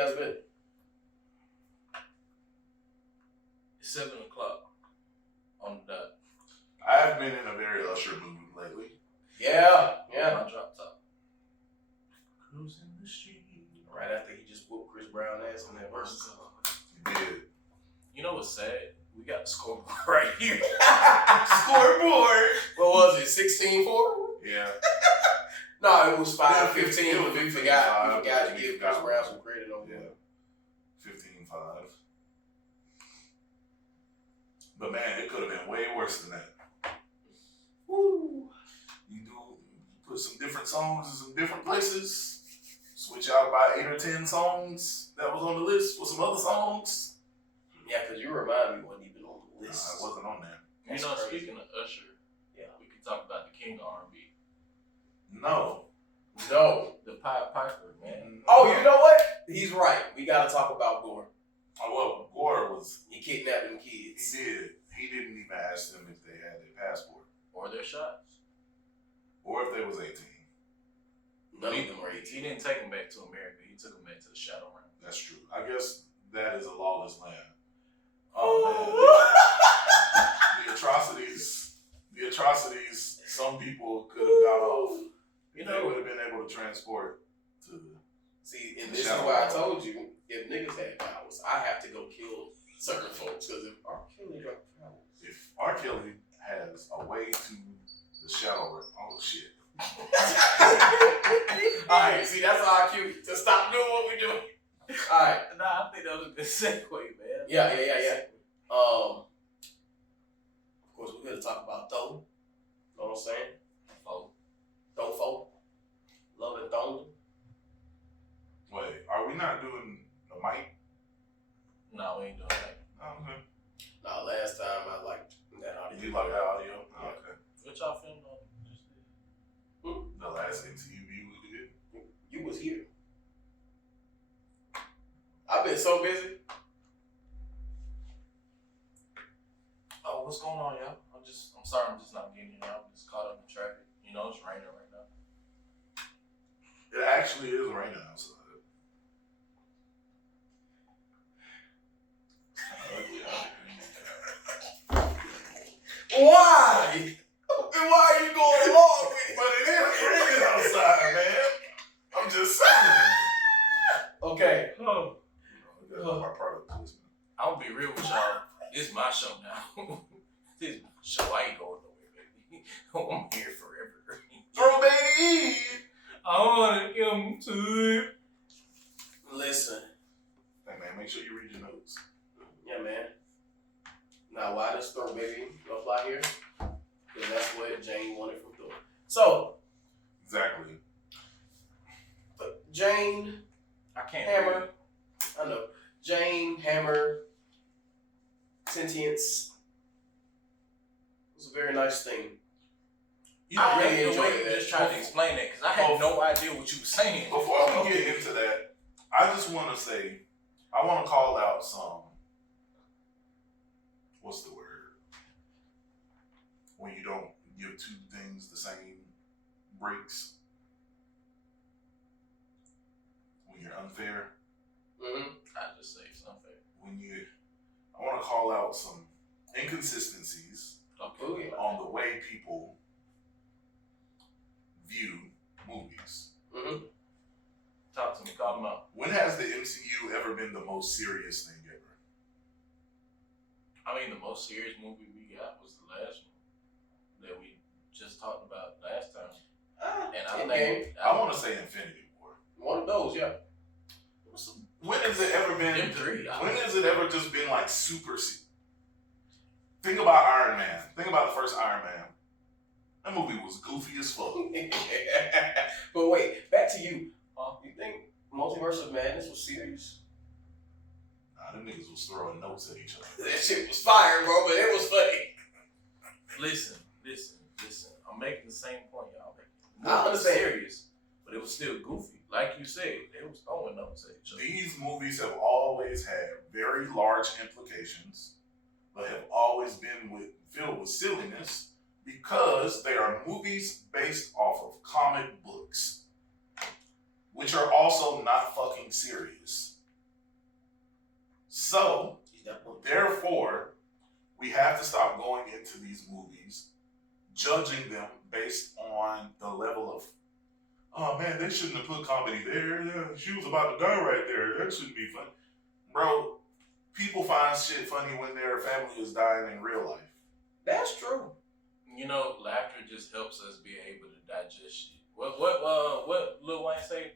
guys been? It's 7 o'clock on the dot. I've been in a very Usher mood lately. Yeah. My drop top. Cruising the street. Right after he just whooped Chris Brown ass in that verse. He did. You know what's sad? We got the scoreboard right here. Scoreboard. What was it? 16-4? Yeah. No, it was 5-15. Yeah, But we forgot to give Chris Brown some credit on that. 15-5. But man, it could have been way worse than that. Woo. You put some different songs in some different places. Switch out about 8 or 10 songs that was on the list with some other songs. Yeah, because you remind me wasn't even on the list. Nah, I wasn't on there. You know, speaking of Usher, we could talk about the king of R&B. No. The Pied Piper, man. Oh, you know what? He's right. We got to talk about Gore. Oh, well, Gore was... He kidnapped them kids. He did. He didn't even ask them if they had their passport. Or their shots. Or if they was 18. None of them were 18. He didn't take them back to America. He took them back to the Shadow Realm. That's true. I guess that is a lawless land. Oh, man. The atrocities some people could have got off. You They know, would have been able to transport to the... see, and this is why I told you, if niggas had powers, I have to go kill certain folks. Because if R. Kelly got powers. If R. Kelly has a way to the Shadow Realm, oh shit. Alright, see, that's our cue to stop doing what we're doing. Alright. Nah, I think that was a good segue, man. Yeah. Of course, we're going to talk about Thor. Know what I'm saying? Thor. Love and Thunder. Wait, are we not doing the mic? No, we ain't doing that. Oh, okay. Nah, last time I liked that audio. You like that audio? Oh, okay. What y'all filmed on? The last MCU we did. You was here. I've been so busy. Oh, what's going on, y'all? I'm sorry, I'm just not getting here now. I'm just caught up in traffic. You know, it's raining right now. It actually is raining outside. Why? And why are you going along with it? But it is raining outside, man. I'm just saying. Okay. Oh. My product placement. I'm gonna be real with y'all. It's my show now. This is my show. I ain't going nowhere, baby. I'm here forever. Throw baby. I want to come to it. Listen. Hey man, make sure you read your notes. Yeah, man. Now, why does Thor baby apply here? Because that's what Jane wanted from Thor. So, Exactly. Jane, I can't. Hammer, I know. Jane, Hammer, sentience. It was a very nice thing. I really enjoyed You that. just tried to explain that because I had no idea what you were saying. Before we get into that, I just want to say, I want to call out some, what's the word? When you don't give two things the same breaks. When you're unfair. Mm-hmm. I just say it's unfair. I want to call out some inconsistencies Okay. on the way people view movies. Mm-hmm. Talk to me. Call them out. When has the MCU ever been the most serious thing ever? I mean, the most serious movie we got was the last one that we just talked about last time. And I think I want to say Infinity War. One of those, yeah. When has it ever been? Them three, When has it ever just been like super? Think about Iron Man. Think about the first Iron Man. That movie was goofy as fuck. But wait, back to you. You think Multiverse of Madness was serious? Nah, them niggas was throwing notes at each other. That shit was fire, bro, but it was funny. Listen. I'm making the same point y'all making. I It was understand. serious, but it was still goofy. Like you said, they was throwing notes at each other. These movies have always had very large implications, but have always been filled with silliness because they are movies based off of comic books, which are also not fucking serious. So, He's that point. therefore, we have to stop going into these movies, judging them based on the level of, oh man, they shouldn't have put comedy there. Yeah, she was about to die right there. That shouldn't be funny. Bro, people find shit funny when their family is dying in real life. That's true. You know, laughter just helps us be able to digest shit. What Lil Wayne say?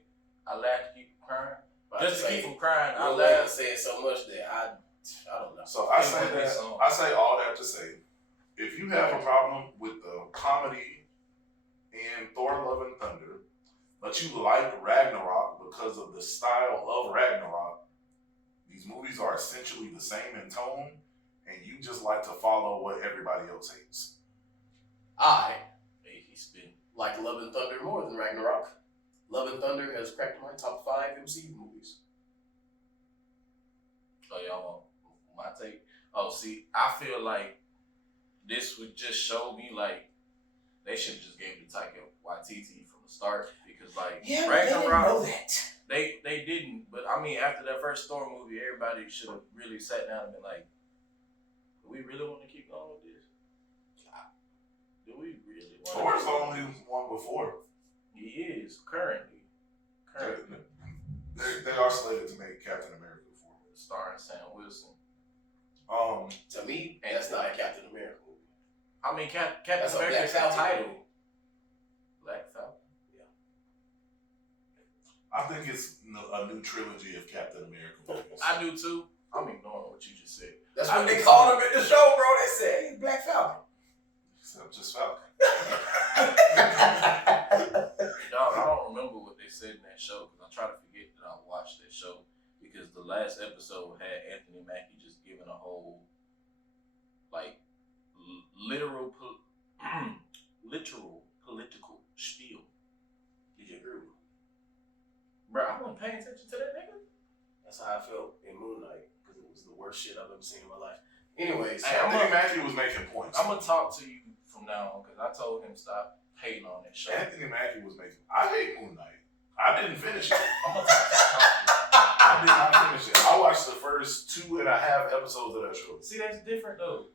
I laugh to keep from crying. Just to keep from crying, I Lil laugh. Wayne said so much that I don't know. So I say all that to say, if you have a problem with the comedy in Thor: Love and Thunder, but you like Ragnarok because of the style of Ragnarok, these movies are essentially the same in tone, and you just like to follow what everybody else hates. He's been like Love and Thunder more than Ragnarok. Love and Thunder has cracked my top 5 MCU movies. Oh, y'all want my take? Oh, see, I feel like this would just show me like they should have just gave it to Taika Waititi from the start because like Ragnarok, they didn't. But I mean, after that first Thor movie, everybody should have really sat down and been like, "Do we really want to keep going with this? Do we really want?" Thor's the only one before. He is currently. They are slated to make Captain America 4. Starring Sam Wilson. To me, that's not a Captain America movie. I mean, Captain That's a America Black is the Falcon title. movie. Black Falcon. I think it's a new trilogy of Captain America movies. I do too. I'm ignoring what you just said. That's what they called him in the show, bro. They said he's Black Falcon. Except just Falcon. Dog, I don't remember what they said in that show because I try to forget that I watched that show because the last episode had Anthony Mackie just giving a whole like literal political spiel. Did you agree with me? Bro, I wasn't paying attention to that nigga. That's how I felt in Moon Knight because it was the worst shit I've ever seen in my life. Anyways, Hey, Anthony Mackie was making points. I'm gonna talk to you from now on because I told him stop hating on that show. Anthony Mackie was making. I hate Moon Knight. I didn't finish it. I'm gonna talk to you. I did not finish it. I watched the first 2.5 episodes of that show. See, that's different though.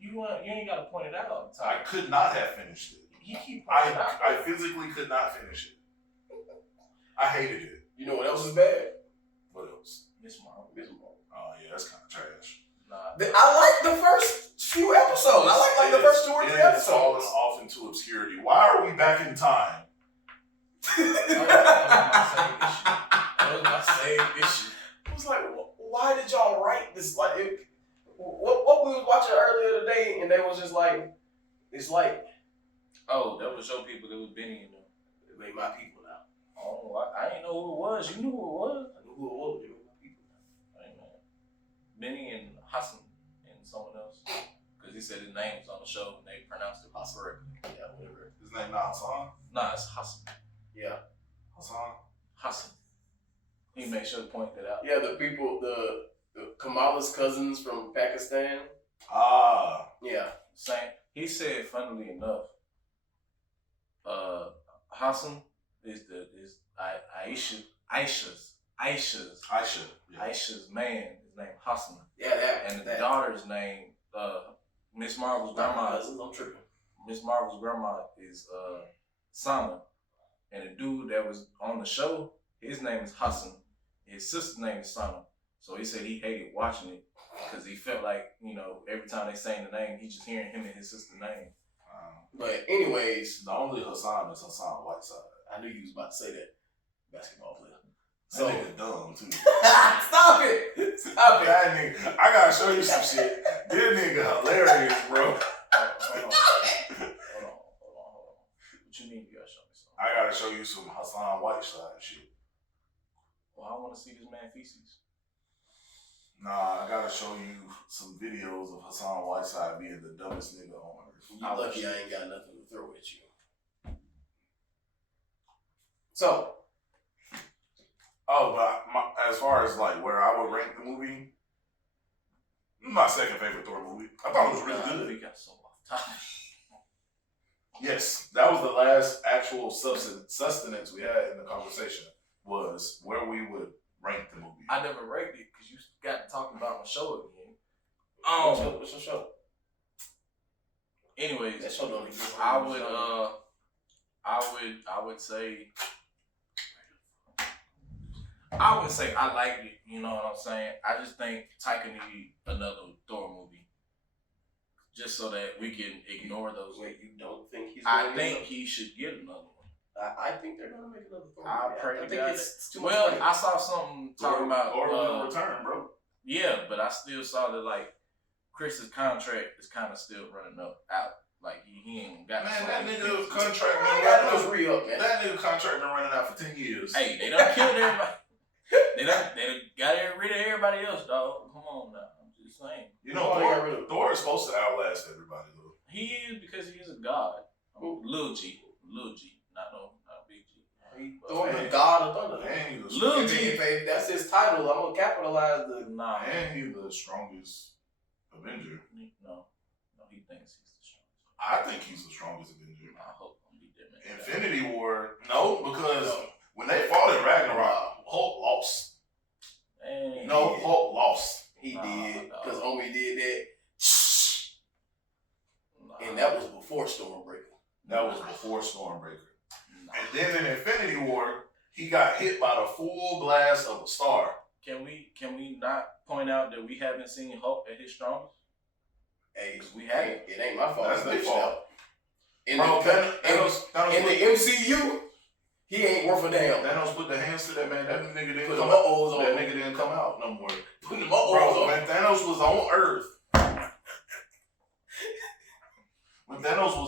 You ain't gotta point it out all the time. I could not have finished it. You keep pointing it out. I physically could not finish it. I hated it. you know what else is bad? What else? Miss Marvel. Oh yeah, that's kind of trash. Nah. I like the first few episodes. I like the first 2 or 3 It is falling episodes. off into obscurity. Why are we back in time? That was my same issue. I was like, why did y'all write this? Like, what we was watching earlier today, and they was just like, it's like, Oh, that was your people that was Benny and them. it made my people now. Oh, I didn't know who it was. You knew who it was. I knew who it was. It made my people now. I didn't know. Benny and Hassan and someone else. Because he said his name was on the show and they pronounced it correctly. Yeah, whatever. His name not Hassan? Nah, it's Hassan. Yeah. Hassan? Hassan. He made sure to point that out. Yeah, the people, the Kamala's cousins from Pakistan. Ah. Yeah. Same. He said, funnily enough, Hassan is Aisha's man. His name Hassan. Yeah, that. And the daughter's name, Miss Marvel's grandma. Cousins, I'm tripping. Miss Marvel's grandma is Sana, and the dude that was on the show, his name is Hassan. His sister's name is Sana. So he said he hated watching it because he felt like, you know, every time they sang the name, he just hearing him and his sister's name. But anyways, The only Hassan is Hassan Whiteside. I knew you was about to say that. Basketball player. So So nigga dumb too. stop it! Stop it! That nigga, I gotta show you some shit. This nigga hilarious, bro. Hold on. What you mean you gotta show me something? I gotta show you some Hassan Whiteside shit. Well, I want to see this man feces. Nah, I gotta show you some videos of Hassan Whiteside being the dumbest nigga on earth. You lucky I ain't got nothing to throw at you. So, but as far as like where I would rank the movie, my second favorite Thor movie. I thought it was really good. We got so off topic. Yes, that was the last actual sustenance we had in the conversation, was where we would rank the movie. I never ranked it because you got to talk about my show again. What's your show? Anyways, that show don't exist. I would say I liked it. You know what I'm saying? I just think Taika need another Thor movie, just so that we can ignore those. Wait, you don't think he's? I think he should get another one. I think they're gonna make another Thor I movie. pray I to think God. it's too much Well, money. I saw something talking about Thor return, bro. Yeah, but I still saw that like Chris's contract is kind of still running out. Like he ain't got. Man, that nigga contract been running out for 10 years. Hey, they done killed everybody. They done got rid of everybody else, dog. Come on now, I'm just saying. You know, Thor is supposed to outlast everybody though. He is because he is a god. Lil G, not big G. Thor, the God of Thunder. Lil G, that's his title. I'm gonna capitalize the. Nah, and he's the strongest Avenger. No, he thinks he's the strongest. I think he's the strongest Avenger. I hope I'm be different. Infinity War, no, because when they fought in Ragnarok, Hulk lost. Man, Hulk lost. He did because Omi did that, Nah. and that was before Stormbreaker. That was before Stormbreaker. And then in Infinity War, he got hit by the full blast of a star. Can we not point out that we haven't seen Hulk at his strongest? Hey, We haven't. It ain't my fault. That's their fault. In Bro, the MCU, he ain't worth a damn. Thanos put the hands to that man. That nigga didn't Put come the out. uh-ohs on. That nigga didn't come out no more. Put the Bro, uh-ohs on. when Thanos was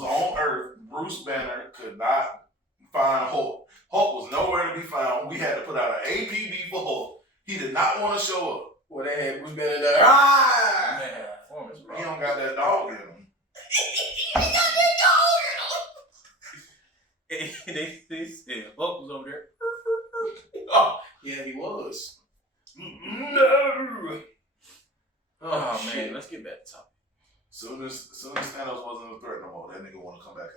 on Earth, Bruce Banner could not find Hulk. Hulk was nowhere to be found. We had to put out an APB for Hulk. He did not want to show up. Well, they had Bruce Banner there. Ah! Man, performance, bro. He don't got that dog in him. They said Hulk was over there. Oh, yeah, he was. No. Oh man, let's get back to topic. Soon as Thanos wasn't a threat no more, that nigga want to come back out.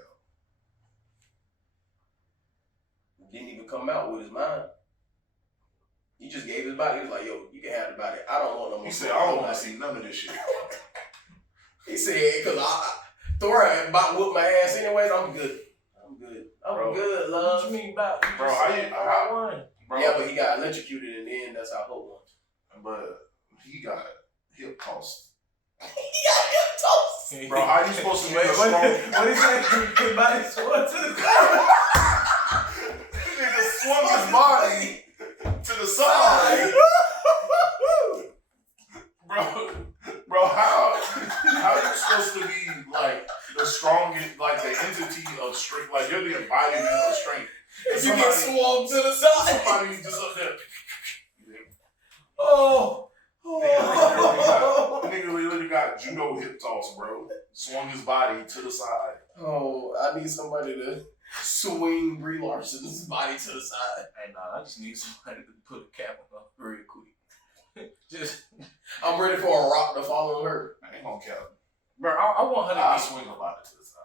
Didn't even come out with his mind. He just gave his body. He was like, "Yo, you can have the body. I don't want no more." He said, "I don't want to see none of this shit." He said, "Because Thor about whooped my ass anyways. I'm good. I'm good, love." What you mean about? Bro, I won. Bro, yeah, but he got electrocuted in the end. That's how Hulk won. But he got hip tossed. He got hip tossed. Bro, how you supposed to be a strong? What is that? His body swung to the side. Nigga swung his body to the side. Bro, how you supposed to be like the strongest, like the entity of strength, like you're the embodiment of strength. If you get swung to the side, somebody just up there. Nigga literally got judo hip toss, bro. Swung his body to the side. Oh, I need somebody to swing Brie Larson's body to the side. Hey, nah, I just need somebody to put a cap on her real quick. I'm ready for a rock to fall on her. I ain't gonna cap. Bro, I want her to I'll swing her body to the side.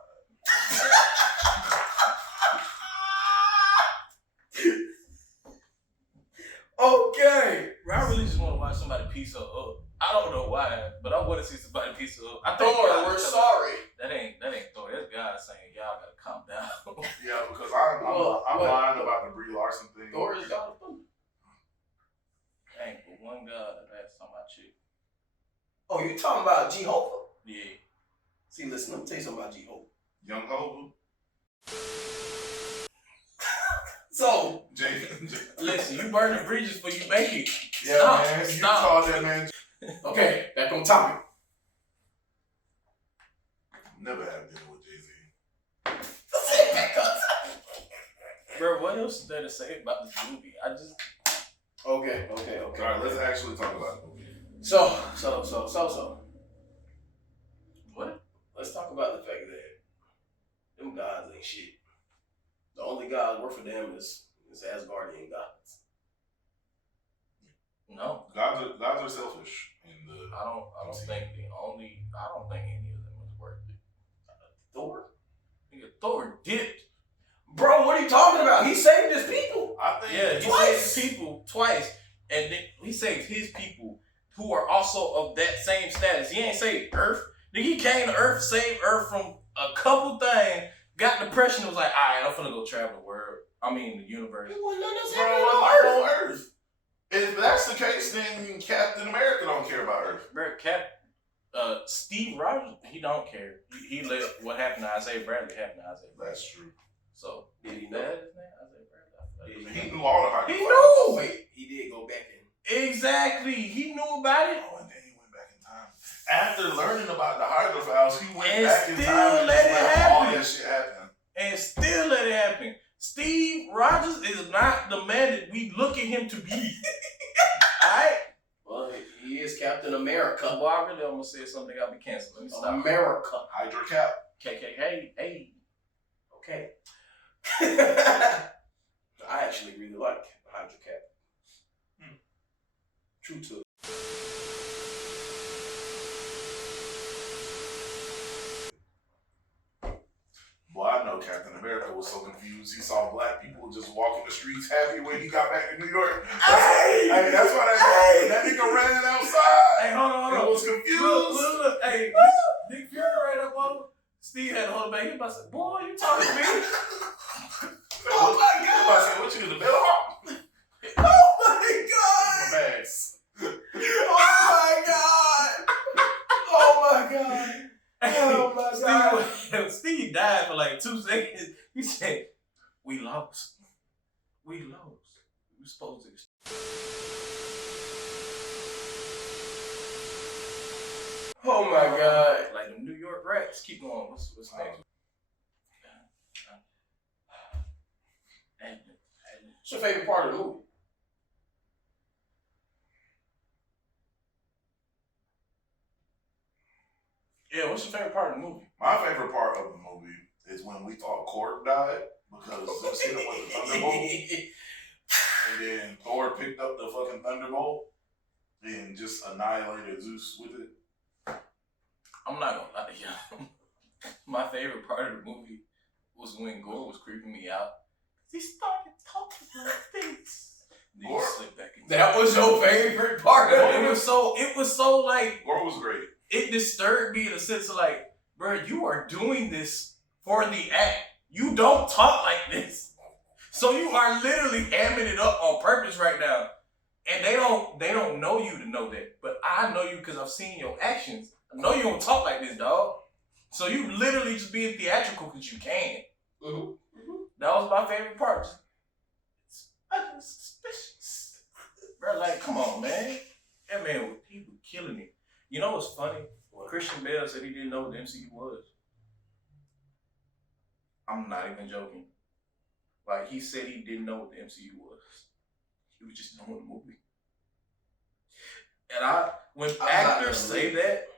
Okay. Bro, I really just want to watch somebody piece her up. I don't know why, but I want to see somebody piece her up. I think Thor, we're sorry. That ain't Thor. That's God saying y'all gotta calm down. Yeah, because I'm lying about the Brie Larson thing. Thor is God of Thunder. Ain't but one God that has talking about chick. Oh, you talking about Jehovah? Yeah. See, listen, let me tell you something about Jehovah. Young Hova. So, Listen, you burn the bridges before you make it. Yeah, Stop. man. You Stop. called that man. okay, back on topic. Never have dinner with Jay-Z. Back on topic. Bro, what else is there to say about this movie? Okay. All right, let's actually talk about the movie. So. What? Let's talk about the fact that them gods ain't shit. The only god worth a damn is Asgardian gods. No. Gods are selfish. I don't think any of them was worth it. Thor? Nigga, Thor dipped. Bro, what are you talking about? He saved his people. I think Yeah, he Twice. saved his people twice. and then he saved his people who are also of that same status. He ain't saved Earth. Nigga, he came to Earth, saved Earth from a couple things, got depression, was like, alright, I'm finna go travel the world. I mean, the universe. It wasn't nothing else Bro, happening on Earth. Earth. If that's the case, then Captain America don't care about Earth. Bro, Steve Rogers, he don't care. He let what happened to Isaiah Bradley happen to Isaiah Bradley. That's true. So, did he know? His name? Isaiah Bradley. He knew all the high. He knew! Wait, he did go back in. Exactly. He knew about it. Oh, and then he went back in time. After learning about the Hydra files, he went And back in still time and let just it let happen. all that shit happen. And still let it happen. Steve Rogers is not the man that we look at him to be. Alright? Well, he is Captain America. Boy, I really almost said something got me canceled. Let me stop. America. Hydra Cap. KKK. Hey. Okay. I actually really like Hydra Cap. True to it. Boy, I know Captain America was so confused. He saw black people just walking the streets happy when he got back to New York. Hey, that's why that nigga ran outside. Hey, hold on. He was confused. Look. Hey, Nick Fury right up on him. Steve had to hold him back. He about to say, boy, you talking to me? Oh my God. I said, what you do, the bellhop? Oh my God! My bags. Oh my God! Oh my God! Oh my God! Steve died for like 2 seconds. He said, we lost. We were supposed to. Oh my God! Like the New York Rats. Keep going. What's next? What's your favorite part of the movie? Yeah, what's your favorite part of the movie? My favorite part of the movie is when we thought Korg died because Zeus hit him with the Thunderbolt. And then Thor picked up the fucking Thunderbolt and just annihilated Zeus with it. I'm not gonna lie to y'all. My favorite part of the movie was when Gore was creeping me out. He started talking like this. Then he slipped back in. That was your favorite part of It was so like Gore was great. it disturbed me in the sense of like, bro, you are doing this for the act. You don't talk like this. So you are literally hamming it up on purpose right now. And they don't know you to know that. But I know you because I've seen your actions. I know you don't talk like this, dog. So you literally just being theatrical because you can. Mm-hmm. That was my favorite part. It's fucking suspicious. Bro, like, come on, man. That man was killing it. You know what's funny? When Christian Bale said he didn't know what the MCU was. I'm not even joking. Like, he said he didn't know what the MCU was. He was just doing the movie. And when actors say that,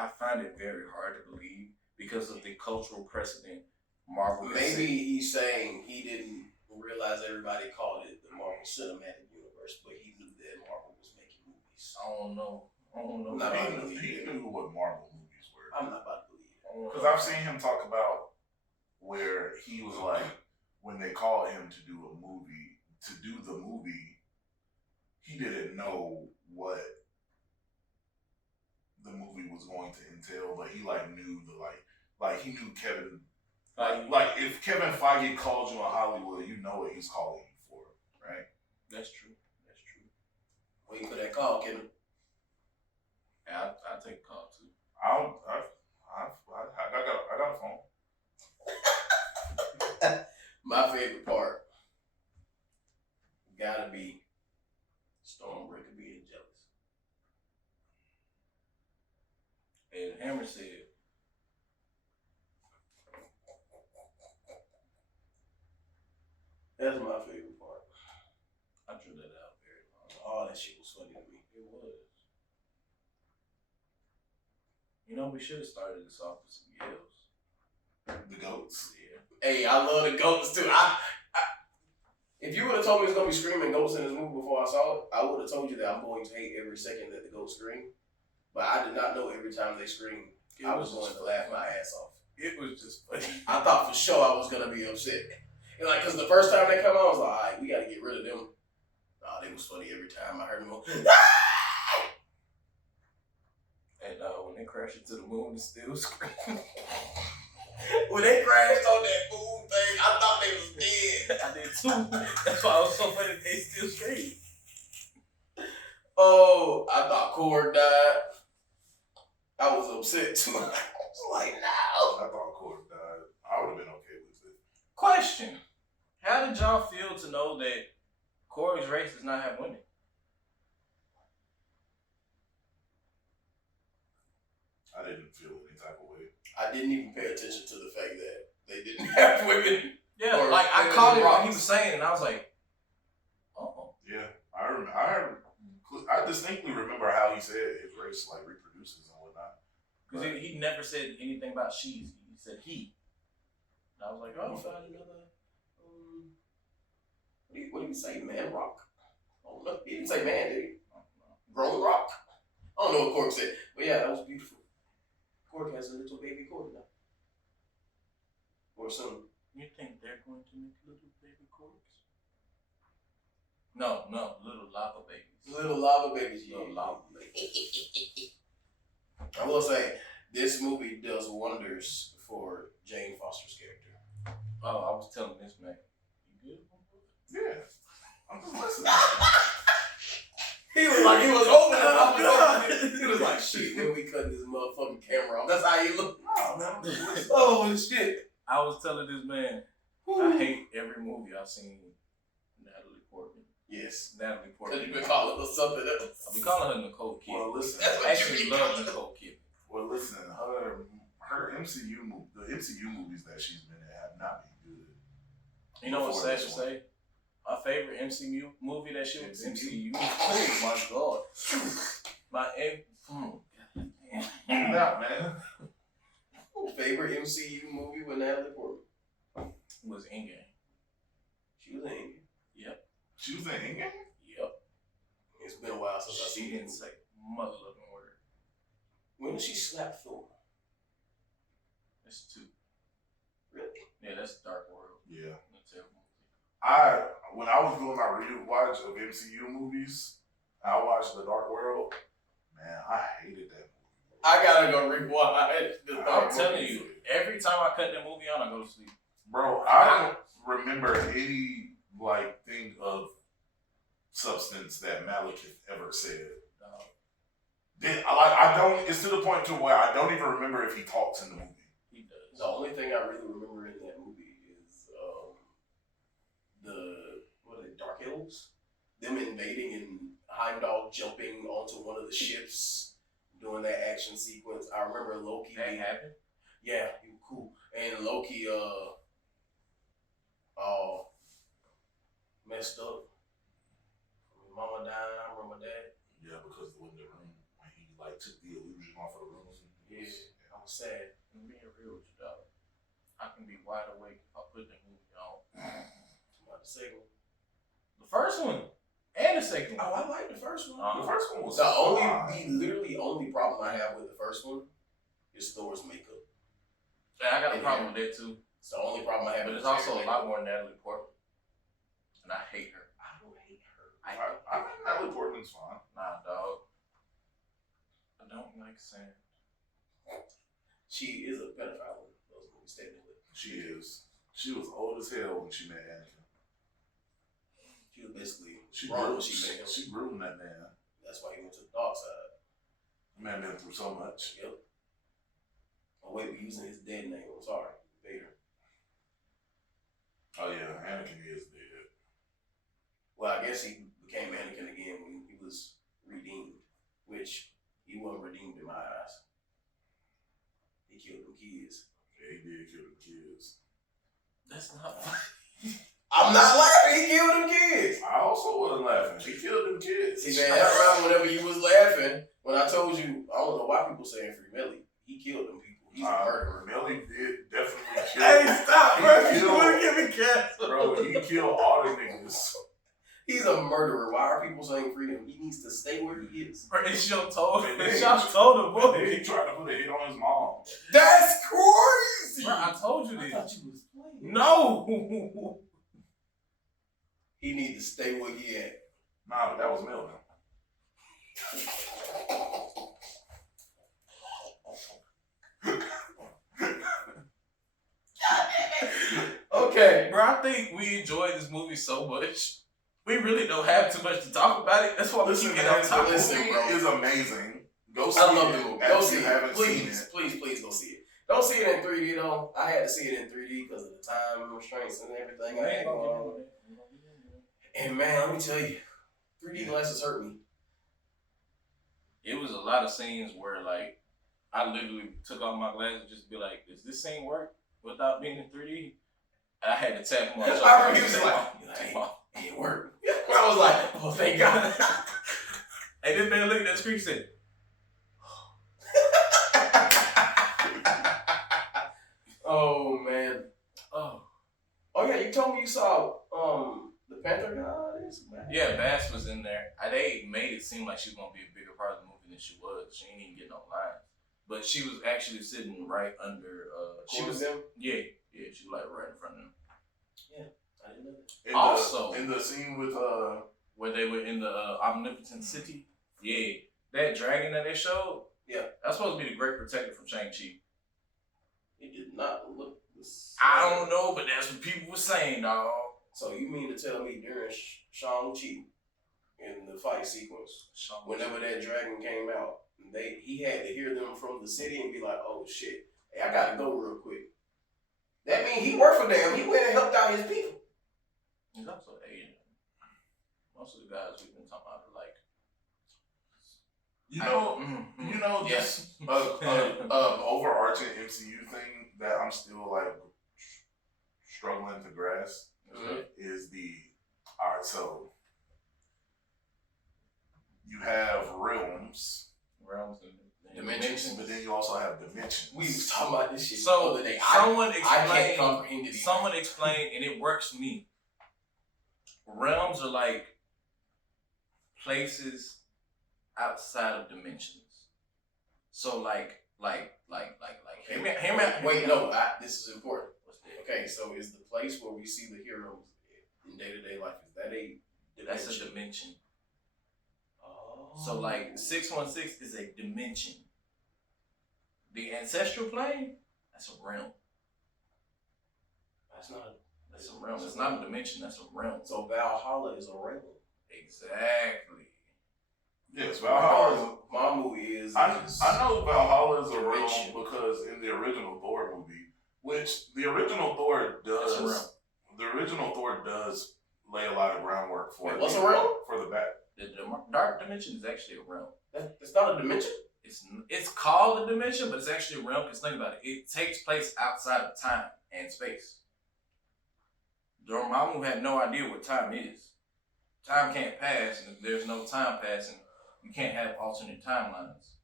I find it very hard to believe because of the cultural precedent Marvel. Maybe he's saying he didn't realize everybody called it the Marvel Cinematic Universe, but he knew that Marvel was making movies. I don't know. He knew what Marvel movies were. I'm not about to believe it. Because I've seen him talk about where he was like, when they called him to do the movie, he didn't know what the movie was going to entail, but he knew he knew Kevin. Like if Kevin Feige called you in Hollywood, you know what he's calling you for, right? That's true. Waiting for that call, Kevin. Yeah, I take a call too. I got a phone. My favorite part gotta be Stormbreaker being jealous. And Hammer said, that's my favorite part. I drew that out very long. All that shit was funny to me. It was. You know, we should have started this off with some yells. The goats. Yeah. Hey, I love the goats too. If you would have told me it was gonna be screaming goats in this movie before I saw it, I would have told you that I'm going to hate every second that the goats scream. But I did not know every time they screamed, I was going to laugh my ass off. It was just funny. I thought for sure I was gonna be upset. And cause the first time they come on, I was like, all right, we gotta get rid of them. Oh, they was funny every time I heard them go. And when they crashed into the moon, it's still screaming. When they crashed on that moon thing, I thought they was dead. I did too. That's why I was so funny they still screaming. Oh, I thought Korg died. I was upset too. I was like, no. I thought Korg died. I would have been okay with it. Question: how did y'all feel to know that Corey's race does not have women? I didn't feel any type of way. I didn't even pay attention to the fact that they didn't have women. Yeah, or like I caught it when he was saying, and I was like, oh. Yeah, I distinctly remember how he said his race like reproduces and whatnot. Because he never said anything about she's. He said he. And I was like, oh. Find another. What did he say? Man rock? Oh no, he didn't say man, did he? Grown rock? I don't know what Korg said, but yeah, that was beautiful. Korg has a little baby Korg now, or soon. You think they're going to make little baby Korgs? No, little lava babies. Little lava babies, yeah. Little lava babies. I will say, this movie does wonders for Jane Foster's character. Oh, I was telling this man, you good? Yeah, I'm just listening. He was like, he was open up. He was like, shit, when we cut this motherfucking camera off. That's how he looked. Oh, man, I'm just listening. Oh, shit. I was telling this man, I hate every movie I've seen Natalie Portman. Yes. Natalie Because Portman. you've been calling her something else. I've been calling her Nicole Kidman. Well, listen. I actually love Nicole Kidman. Well, listen. Her MCU the MCU movies that she's been in have not been good. You know what's Before sad to this one. say? My favorite MCU movie that she was MCU? MCU. Oh my god. My Get out, man. Favorite MCU movie with Natalie Portman? was Endgame. She was in it. Yep. She was in Endgame? Yep. It's been a while since I She seen didn't it. say mother loving word. When did she slap Thor? That's 2. Really? Yeah, that's Dark World. Yeah. That's a terrible movie. When I was doing my rewatch of MCU movies, I watched The Dark World. Man, I hated that movie. I gotta go rewatch the I'm telling you, every time I cut that movie on, I go to sleep. Bro, I don't remember any thing of substance that Malekith ever said. I don't. It's to the point to where I don't even remember if he talks in the movie. He does. The only thing I really remember in that movie is the Dark Elves, them invading and Heimdall jumping onto one of the ships, doing that action sequence. I remember Loki. That happened? Yeah, he was cool. And Loki, messed up. Mama died. I remember that. Yeah, because when the room, when he took the illusion off of the room. Yeah, I was sad. I'm being real with you, dog. I can be wide awake if I put that movie on. About the second one. The first one and the second one. Oh, I like the first one. The first one was The fine. only problem I have with the first one is Thor's makeup. Yeah, I got a problem with that too. It's the only problem I have. But with it's also a makeup. lot more Natalie Portman. And I hate her. I don't hate her. I think Natalie Portman's fine. Nah, dog. I don't like sand. She is a pedophile in those movies, technically. She is. She was old as hell when she met Anakin. She was basically She wrong grew. when she met him. She grew that man. That's why he went to the dark side. Man been through so much. Yep. Oh wait, we're using his dead name. I'm sorry, Vader. Oh yeah, Anakin is dead. Well, I guess he became Anakin again when he was redeemed, which he wasn't redeemed in my eyes. He killed them kids. Yeah, he did kill them kids. That's not funny. I'm not laughing. He killed them kids. I also wasn't laughing. He killed them kids. See, man, that round whenever you was laughing, when I told you, I don't know why people saying Free Millie. He killed them people. He's a murderer. Melly did definitely kill. Hey, stop, bro. He You killed- want to give me cancer. Bro, he killed all the niggas. He's a murderer. Why are people saying freedom? He needs to stay where he is. Bro, it's your told. And It's then your told him, Then boy. he tried to put a hit on his mom. That's crazy. Bro, I told you I this. thought you was playing. No. He need to stay where he at. Nah, but that was Melvin. Okay. Bro, I think we enjoyed this movie so much. We really don't have too much to talk about it. That's why we keep getting on top of it. The movie is amazing. Go see I love it. the movie. Go see it. Please go see it. Don't see it in 3D though. I had to see it in 3D because of the time restraints and everything I had going on. And man, let me tell you, 3D glasses hurt me. It was a lot of scenes where like I literally took off my glasses just to be like, "Does this scene work without being in 3D?" I had to tap him on the shoulder. I was like, it worked. I was like, oh, thank God. And this man looked at that screen and said, oh, man. Oh, yeah, you told me you saw the Panther guy. Yeah, Bass was in there. They made it seem like she was going to be a bigger part of the movie than she was. She ain't even getting no lines. But she was actually sitting right under... she was them? Yeah, she was like right in front of them. Yeah, I didn't know that. In the scene with where they were in the Omnipotent City, that dragon that they showed, that's supposed to be the Great Protector from Shang-Chi. It did not look the same. I don't know, but that's what people were saying, dog. So you mean to tell me during Shang-Chi, in the fight sequence, whenever that dragon came out, he had to hear them from the city and be like, oh shit, hey, I gotta go real quick. That means he worked for them. He went and helped out his people. He's also Asian. Most of the guys we've been talking about are like, just overarching MCU thing that I'm still like struggling to grasp is alright, so you have realms and dimensions, but then you also have dimensions. We was talking about this shit so the other day. Someone explained, and it works for me. Realms are like places outside of dimensions. So like, hear me out. Wait, no, this is important. Okay, so is the place where we see the heroes in day-to-day life, is that a dimension? That's a dimension. Oh. So like 616 is a dimension. The ancestral plane, that's a realm. That's a realm. It's not a dimension, that's a realm. So Valhalla is a realm. Exactly. Yes, Valhalla. Mamu is. I know Valhalla is a realm because in the original Thor movie, which the original Thor does, lay a lot of groundwork for. What's a realm? For the back. The dark dimension is actually a realm. It's not a dimension? It's called a dimension, but it's actually a realm because think about it. It takes place outside of time and space. Dormammu had no idea what time is. Time can't pass, and if there's no time passing, you can't have alternate timelines.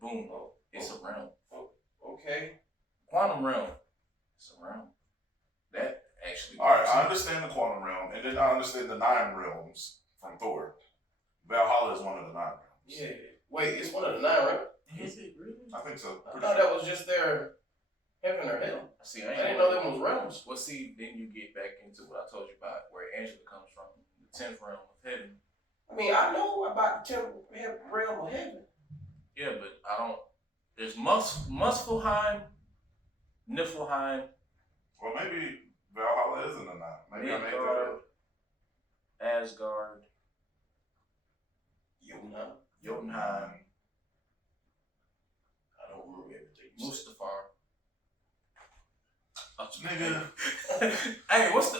Boom. It's a realm. Okay. Quantum realm. It's a realm. That actually. Alright, I understand the quantum realm, and then I understand the 9 realms from Thor. Valhalla is one of the 9 realms. Yeah. Wait, it's one of the 9, right? Is it really? I think so. I thought that was just their heaven or hell. See, I didn't know them was realms. Well, see, then you get back into what I told you about where Angela comes from, the 10th realm of heaven. I mean, I know about the 10th realm of heaven. Yeah, but I don't. There's Muspelheim, Niflheim. Well, maybe Valhalla isn't a 9. Maybe I made that up. Asgard. Jotunheim. I don't remember everything. Mustafar. Nigga. Hey, what's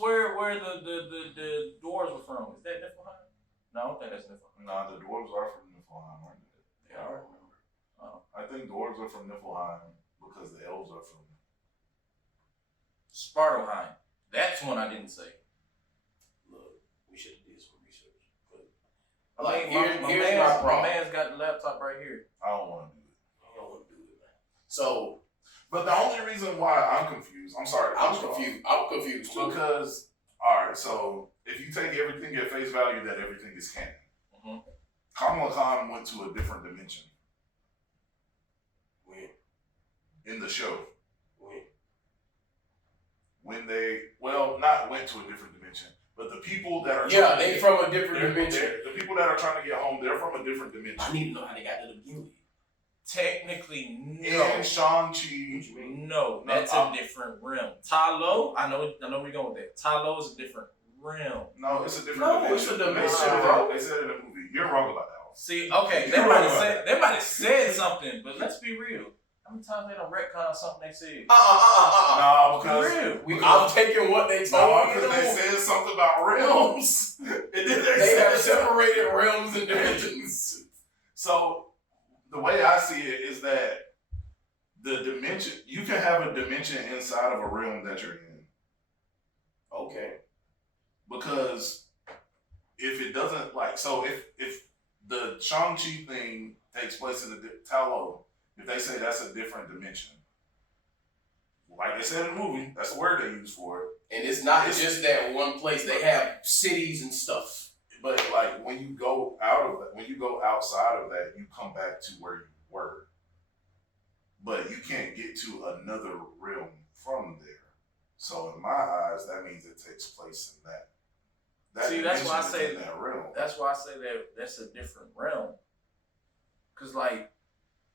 where the dwarves were from? Is that Niflheim? No, I don't think that's Niflheim. Nah, the dwarves are from Niflheim, aren't they? Yeah, I remember. Oh. I think dwarves are from Niflheim because the elves are from Spartalheim. That's one I didn't say. Look, we should have did some research. But here's my problem. My man's got the laptop right here. I don't want to do it. Man. So, but the only reason why I'm confused, I'm sorry. I'm confused too. Because, alright, so if you take everything at face value that everything is canon, Kamala Khan went to a different dimension. When? In the show. When? When they, well, not went to a different dimension, But the people that are they from a different dimension. The people that are trying to get home, they're from a different dimension. I need to know how they got to the beginning. Technically, no. And Shang-Chi. No, that's a different realm. Ta Lo, I know we're going with that. Ta Lo is a different realm. No, it's a different dimension. It's a dimension, bro. They said it in the movie. You're wrong about that one. See, okay, they might have said something, but let's be real. How many times they done retcon something they said? No, because I'm taking what they told me. Because they said something about realms. And then they have separated realms and dimensions. So the way I see it is that the dimension, you can have a dimension inside of a realm that you're in. Okay. Because if it doesn't, like, so if the Shang-Chi thing takes place in the Ta Lo, if they say that's a different dimension, like they said in the movie, that's the word they use for it. And it's not just that one place. They have cities and stuff. But like when you go out of that, when you go outside of that, you come back to where you were. But you can't get to another realm from there. So in my eyes, that means it takes place in that. See, that's why I say that realm. That's why I say that that's a different realm. Cause like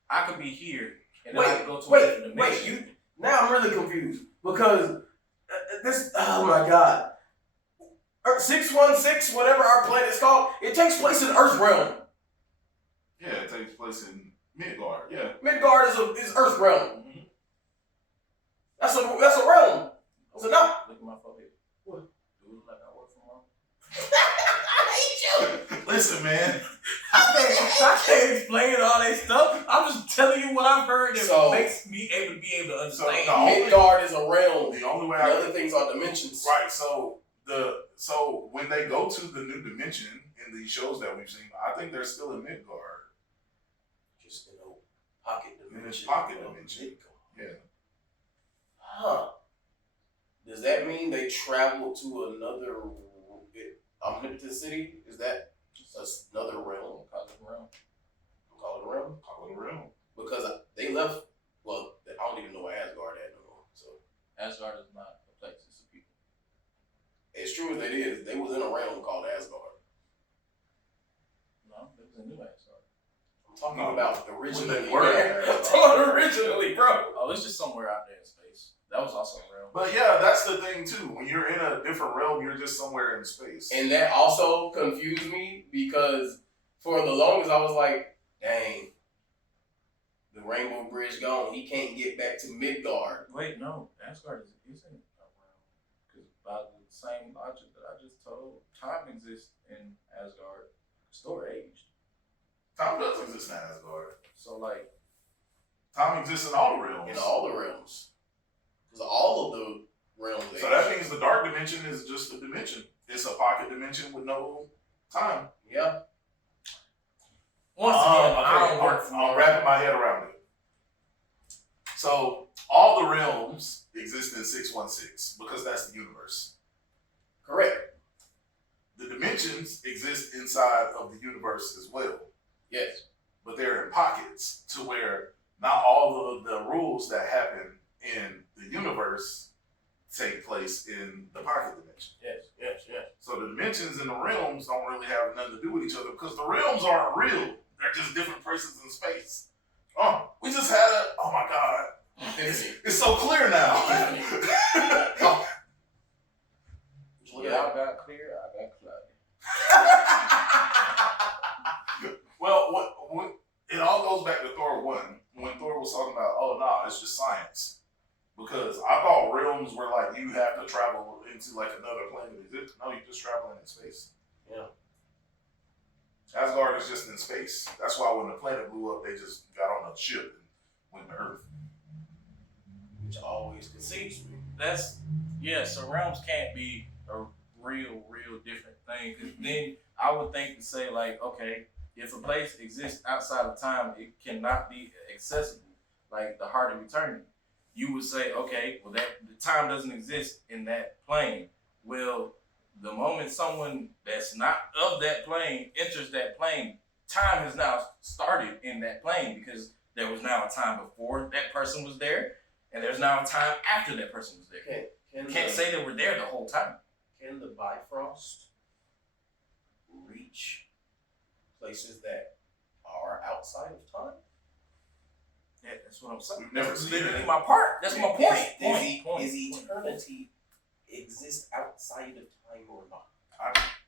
I could be here and then I could go to a different dimension. Now I'm really confused because this. Oh my God. 616, whatever our planet's called, it takes place in Earth realm. Yeah, it takes place in Midgard. Yeah, Midgard is Earth realm. Mm-hmm. That's a realm. Is it not? Look at my forehead. What? Do it look like I work from home? I hate you. Listen, man. I can't explain all that stuff. I'm just telling you what I've heard that makes me able to understand. So Midgard is a realm. The only way other things are dimensions. Right. So when they go to the new dimension in these shows that we've seen, I think they're still in Midgard. Just in a pocket dimension. Midgard. Yeah. Huh. Does that mean they travel to another omnipotent city? Is that just another realm? Call it a realm. Call it a realm? Call it a realm. Because they left, well, I don't even know where Asgard at no more. So Asgard is not a place, it's a people. As true as it is, they was in a realm called Asgard. No, it was a new Asgard. I'm talking about originally. I'm talking originally, bro. Oh, it's just somewhere out there in space. That was also a realm. But yeah, that's the thing too. When you're in a different realm, you're just somewhere in space. And that also confused me because for the longest I was like, dang, the Rainbow Bridge gone. He can't get back to Midgard. Wait, no, Asgard isn't a realm. Because by the same logic that I just told, time exists in Asgard. Store aged. Time does exist in Asgard. So like, time exists in all the realms. In all the realms. Because all of the realms. So that means the dark dimension is just a dimension. It's a pocket dimension with no time. Yeah. Once again, I'm wrapping my head around it. So all the realms exist in 616 because that's the universe. Correct. The dimensions exist inside of the universe as well. Yes. But they're in pockets to where not all of the rules that happen in the universe take place in the pocket dimension. Yes. So the dimensions and the realms don't really have nothing to do with each other because the realms aren't real. They're just different places in space. Oh, we just had oh my God. It's so clear now. Oh. Yeah, I got clear, I got cloudy. Well, it all goes back to Thor 1 when Thor was talking about, oh no, it's just science. Because I thought realms were like you have to travel into like another planet. No, you're just traveling in space. Yeah. Asgard is just in space. That's why when the planet blew up, they just got on a ship and went to Earth. Which always confused me. So realms can't be a real different thing. Because then I would think to say like, okay, if a place exists outside of time, it cannot be accessible. Like the Heart of Eternity. You would say, okay, well, that the time doesn't exist in that plane. Well, the moment someone that's not of that plane enters that plane, time has now started in that plane because there was now a time before that person was there, and there's now a time after that person was there. Can't say that we're there the whole time. can the Bifrost reach places that are outside of time? Yeah, that's what I'm saying. We've never That's seen literally that. my part. That's my point. Is eternity exist outside of time or not?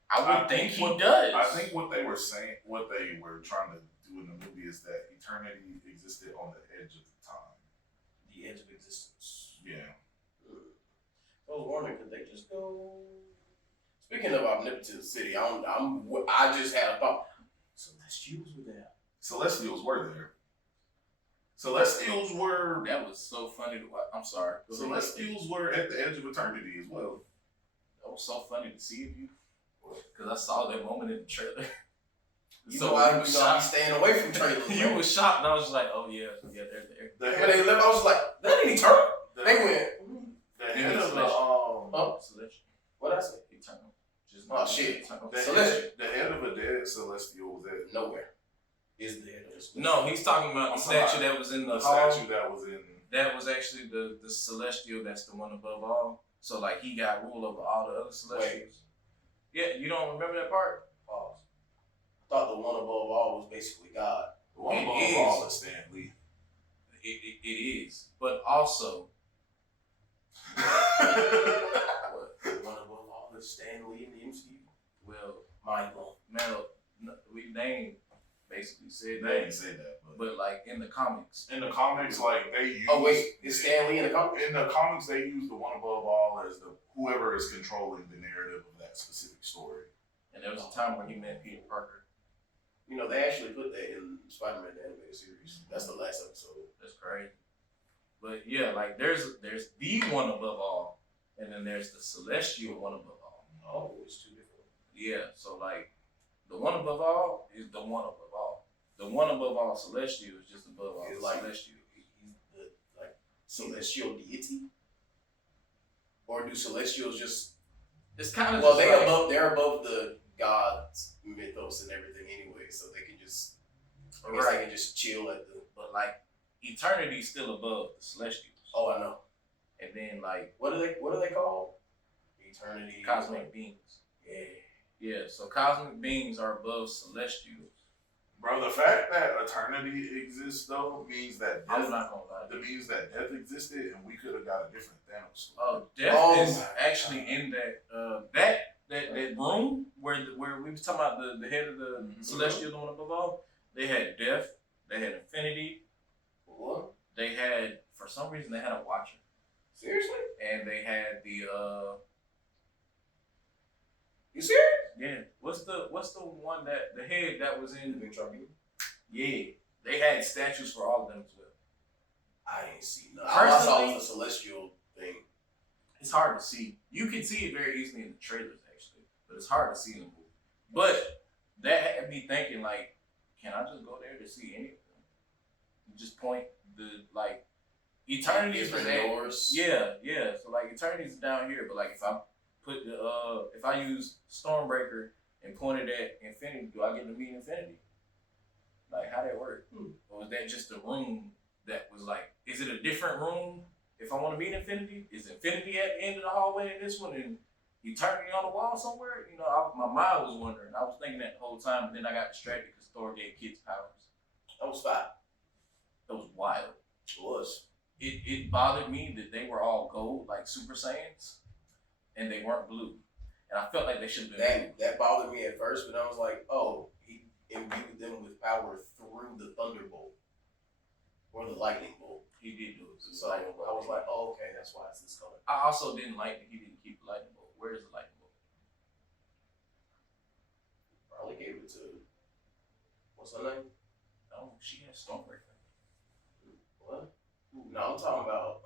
I would think he does. I think what they were saying, what they were trying to do in the movie is that eternity existed on the edge of time. The edge of existence. Yeah. I was wondering, could they just go? Speaking of Omnipotent City, I just had a thought. Celestials were there. Celestials were there. Celestials were. That was so funny to watch. I'm sorry. Celestials were at the edge of eternity as well. That was so funny to see of you. Because I saw that moment in the trailer. I was staying away from trailers. You were shocked, and I was just like, "Oh yeah, they're there." When they left, I was like, "That ain't eternal." They went. The head of the Celestial. What I say? Eternal. Just shit. Eternal. the head of a dead celestial was at Nowhere. Is the head of the celestial? No, he's talking about the statue that was in the hall. statue that was in. That was actually the celestial. That's the one above all. So like he got rule over all the other celestials. Yeah, you don't remember that part? Pause. I thought the one above all was basically God. The one above all is Stan Lee. It is, but also. The one above all is Stan Lee in the MCU. Well, mind blown. Name basically said They that. didn't say that, But like in the comics. in the comics, like they use. Oh wait, is Stan Lee in the comics? In the comics, they use the one above all as the whoever is controlling the narrative of that specific story. And there was a time when he met Peter Parker. You know, they actually put that in Spider-Man the animated series. That's the last episode. That's crazy. But yeah, like there's the one above all, and then there's the celestial one above all. Oh, it's two different. Yeah, so like the one above all is the one above all. The one above all celestial is just above all It's the like celestial. he's the celestial deity, or do celestials just? It's kind of Well, they're above the gods mythos and everything anyway, so they can just they can just chill at the. But like eternity is still above the celestials. Oh, I know. And then like What are they called? Eternity. cosmic beings. Yeah. Yeah, so cosmic beings are above celestials. Bro, the fact that eternity exists though means that I'm death, not gonna lie. it means that death existed and we could have got a different Thanos. Death is actually in that room where we was talking about the head of the celestial, the one above all. They had death. They had infinity. What? They had, for some reason, they had a watcher. Seriously? And they had the You serious? yeah. What's the one that the head that was in? Big Trumpy. Yeah, they had statues for all of them as well. I ain't seen nothing. All I saw Personally- was the celestial thing. It's hard to see. You can see it very easily in the trailers, actually, but it's hard to see in the movie. But that had me thinking, like, can I just go there to see anything? Just point the like eternity's Different at, doors. yeah. So like eternity's down here, but like if I put the if I use Stormbreaker and point it at infinity, do I get to meet infinity? Like how that work? Or was that just a room that was like? Is it a different room if I want to meet infinity? Is infinity at the end of the hallway in this one and eternity on the wall somewhere? You know, my mind was wondering. I was thinking that the whole time, and then I got distracted because Thor gave kids powers. That was fine. That was wild. It was. It bothered me that they were all gold, like Super Saiyans, and they weren't blue. And I felt like they should have been blue. That bothered me at first, but I was like, oh, he imbued them with power through the thunderbolt or the lightning bolt. He did do it. So I was like, oh, okay, that's why it's this color. I also didn't like that he didn't keep the lightning bolt. Where is the lightning bolt? Probably gave it to what's her name? Oh, she has Stormbreaker. What? No, I'm talking about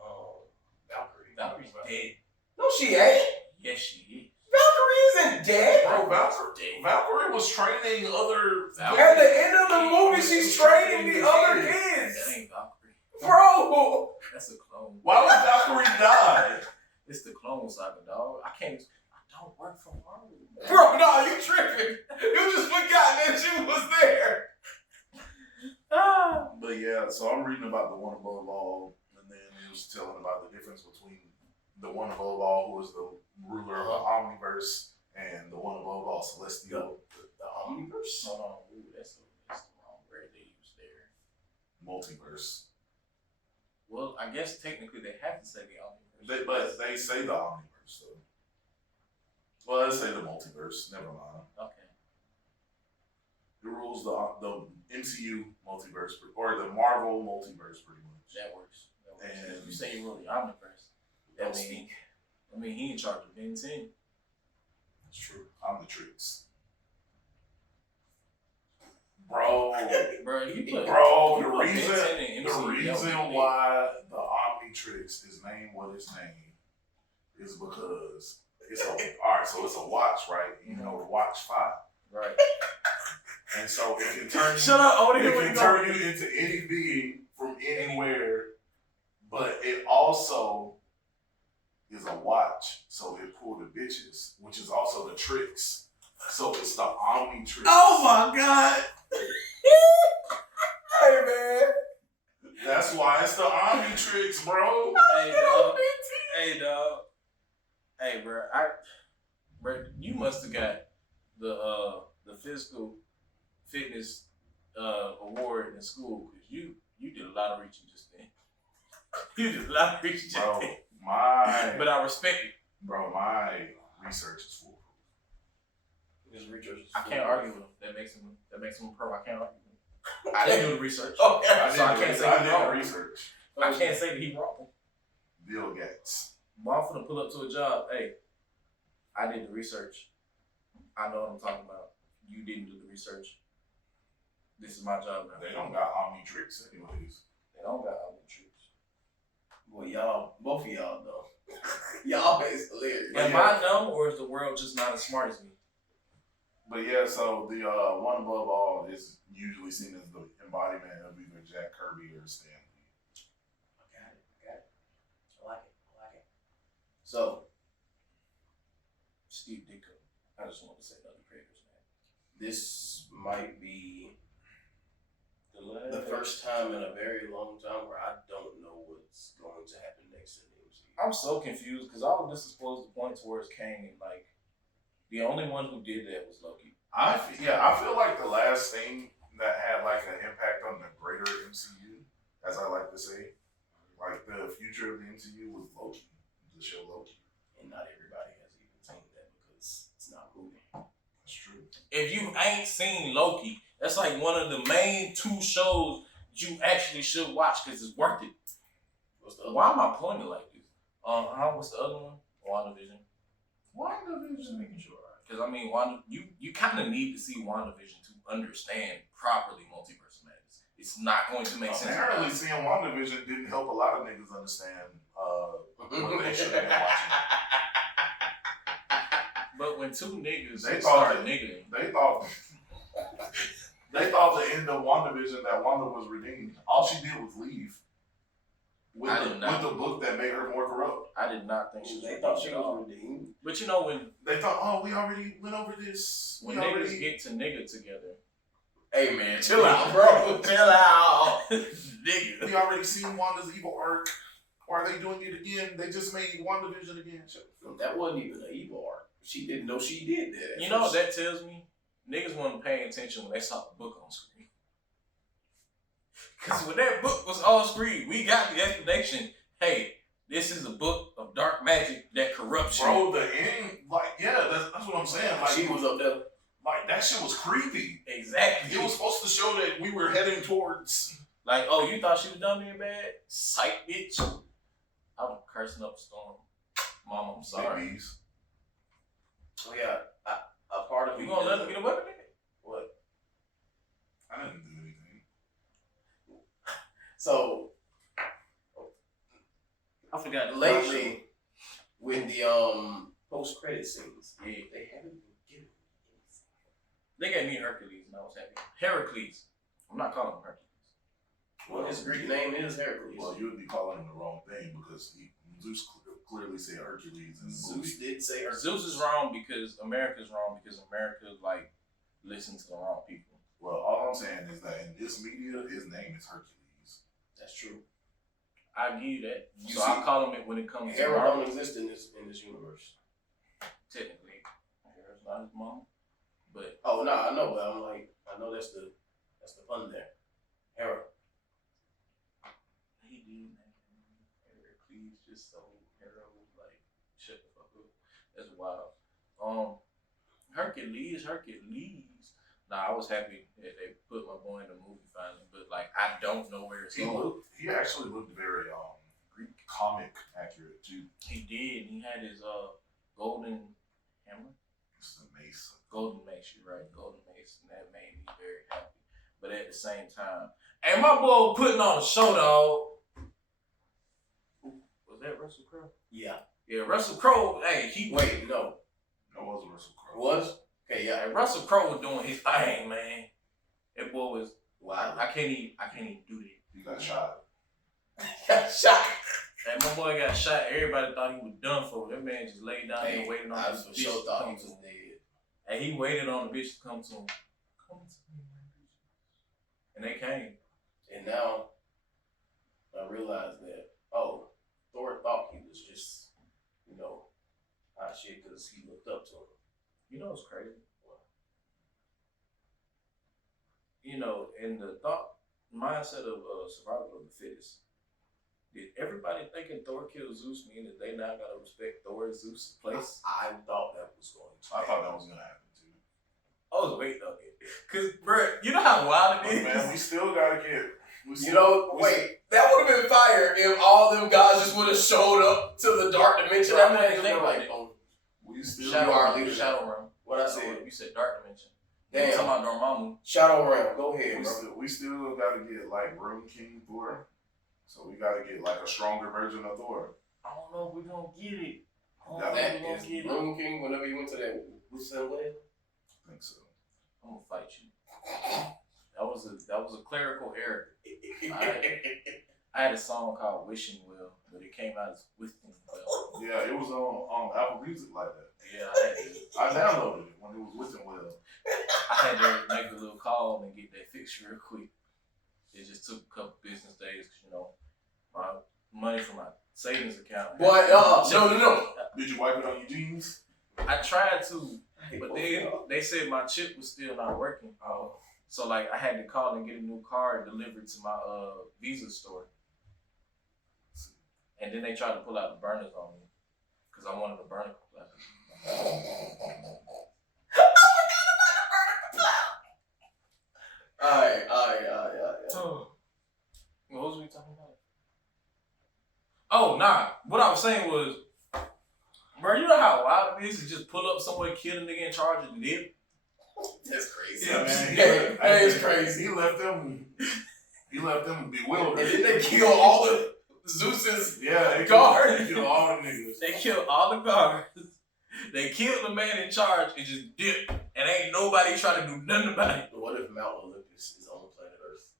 Valkyrie. Valkyrie's dead. No, she ain't. Yes, she is. Valkyrie isn't dead. Bro, Valkyrie was training other. At the end of the movie, she's training the other That kids. ain't Valkyrie. Bro. That's a clone. Why would Valkyrie die? It's the clone saga, dog. I don't work for Marvel. Bro, no, you tripping. You just forgot that she was there. But yeah, so I'm reading about the one above all, and then it was telling about the difference between the one above all, who is the ruler of the Omniverse, and the one above all, Celestial. The Omniverse? Hold on. Ooh, that's the wrong word they use there. Multiverse. Well, I guess technically they have to say the Omniverse. But they say the Omniverse, though. Well, let's say the multiverse. Never mind. Okay. It rules the MCU multiverse, or the Marvel multiverse, pretty much. That works. And if you say you rule the Omniverse, that mean he in charge of Ben 10. That's true. I'm the tricks. Bro, the reason why the Omnitrix is named what it's named is because it's so it's a watch, right? You know, the Watch 5. Right. And so it can turn you into any being from anywhere, but it also is a watch, so it pulled the bitches, which is also the tricks. So it's the Omnitrix. Oh my god! Hey man, that's why it's the Omnitrix, bro. Hey dog. Hey bro, you must have got the physical fitness award in school because you did a lot of reaching just then. You did a lot of reaching just then. But I respect it. Bro, my research is foolproof. His research is I can't argue with him. That makes him a pro. I can't argue with him. I didn't do the research. Oh, so I can't say he's wrong. Research. I can't say that he's wrong. Bill Gates. Well, I'm finna pull up to a job. Hey, I did the research. I know what I'm talking about. You didn't do the research. This is my job now. They don't got Omnitrix anyways. They don't got Omnitrix. Well, y'all, both of y'all though. Y'all is hilarious. Am I dumb or is the world just not as smart as me? But yeah, so the one above all is usually seen as the embodiment of either Jack Kirby or Stan Lee. I got it. I like it. So, Steve Ditko. I just want to say other creators, man. This might be the first time in a very long time where I don't know what's going to happen next in the MCU. I'm so confused because all of this is supposed to point towards Kang, and like the only one who did that was Loki. I feel like the last thing that had like an impact on the greater MCU, as I like to say, like the future of the MCU was Loki, the show Loki. And not everybody has even seen that because it's not moving. That's true. If you ain't seen Loki, that's like one of the main 2 shows you actually should watch because it's worth it. Why am I pointing like this? What's the other one? WandaVision. WandaVision. Making sure. Because I mean, you kind of need to see WandaVision to understand properly multiverse madness. It's not going to make sense. Apparently, seeing WandaVision didn't help a lot of niggas understand what they should have been watching. But when 2 niggas they start nigging, they thought the end of WandaVision that Wanda was redeemed. All she did was leave with the book that made her more corrupt. I did not think she was They thought she was redeemed. But you know when they thought, we already went over this. When niggas get to nigga together. Hey man, chill out, bro. Chill out. Nigga. We already seen Wanda's evil arc. Why are they doing it again? They just made WandaVision again. That wasn't even an evil arc. She didn't know she did that. You know what that tells me? Niggas wasn't paying attention when they saw the book on screen. Because when that book was on screen, we got the explanation. Hey, this is a book of dark magic that corrupts you. Bro, the end, that's what I'm saying. Like, she was up there. Like, that shit was creepy. Exactly. It was supposed to show that we were heading towards. Like, oh, you thought she was dumb and bad? Psych, bitch. I'm cursing up a storm. Mom, I'm sorry. Babies. Oh, yeah. A part of you gonna let him get away with it? What? I didn't do anything. So, I forgot. Lately, with the post-credit scenes, they haven't been given anything. They gave me Hercules and I was happy. Heracles. I'm not calling him Hercules. Well, his Greek name is Hercules. Well, you would be calling him the wrong thing because Zeus clearly said Hercules in the movie. Zeus did say Hercules. Zeus is wrong because America's wrong because America listens to the wrong people. Well, all I'm saying is that in this media, his name is Hercules. That's true. I give you that. You so see, I call him when it comes to Hera Marvel. don't exist in this universe. Technically, Hera's not his mom, but I know, but I'm like, I know that's the fun there. Hera. he did that. Please, just so Hera was like, shut the fuck up. That's wild. Hercules. Nah, I was happy that they put my boy in the movie finally, but like I don't know where it's going. He actually looked very Greek comic accurate too. He did. He had his golden hammer. It's the mace. Golden mace, you're right. Golden mace, and that made me very happy. But at the same time, hey, my boy putting on a show, dog. Was that Russell Crowe? Yeah. Yeah, Russell Crowe. Hey, Wait, no. That was Russell Crowe. Was? Okay, yeah. Hey, Russell Crowe was doing his thing, man. That boy was. Wow. I can't even do that. He got shot. Got shot. Hey, my boy got shot. Everybody thought he was done for. That man just laid down there waiting on his bitch to thought come he to was him. dead. And he waited on the bitch to come to him. Come to me, my bitch. And they came. And now I realized that, Thor thought he was just, hot shit because he looked up to him. You know what's crazy? In the thought mindset of survival of the fittest, did everybody thinking Thor killed Zeus mean that they now gotta respect Thor as Zeus' place? I thought that was going to I thought that was gonna happen too. I was waiting on it. Cause, bro, you know how wild it is? Man, we still gotta get. That would have been fire if all them guys just would have showed up to the dark dimension. Bro, I'm I didn't just think like, about we still Shadow Realm. What I said? You said Dark Dimension. Damn. You talking about Dormammu. Shadow Realm. Go ahead, bro. we still gotta get like Room King Thor. So we gotta get like a stronger version of Thor. I don't know if we're gonna get it. That is Room King. Whenever you went to that Lucille way, I think so. I'm gonna fight you. That was a clerical error. I had a song called Wishing Well, but it came out as Wishing Well. Yeah, it was on Apple Music like that. Yeah, I downloaded it when it was Wishing Well. I had to make a little call and get that fixed real quick. It just took a couple business days because, my money from my savings account. Boy, no. Did you wipe it on your jeans? I tried to, but then they said my chip was still not working. So like I had to call and get a new card delivered to my Visa store. And then they tried to pull out the burners on me because I wanted a burner. Alright. What was we talking about? Oh, nah. What I was saying was, bro, you know how wild it is to just pull up somewhere, kill a nigga, and charge it to dip? That's crazy. Yeah, man. That is crazy. He left them bewildered. And then they kill all the Zeus's guards. They killed all the niggas. They killed all the guards. They killed the man in charge and just dipped. And ain't nobody trying to do nothing about it. What if Mount Olympus is on planet Earth?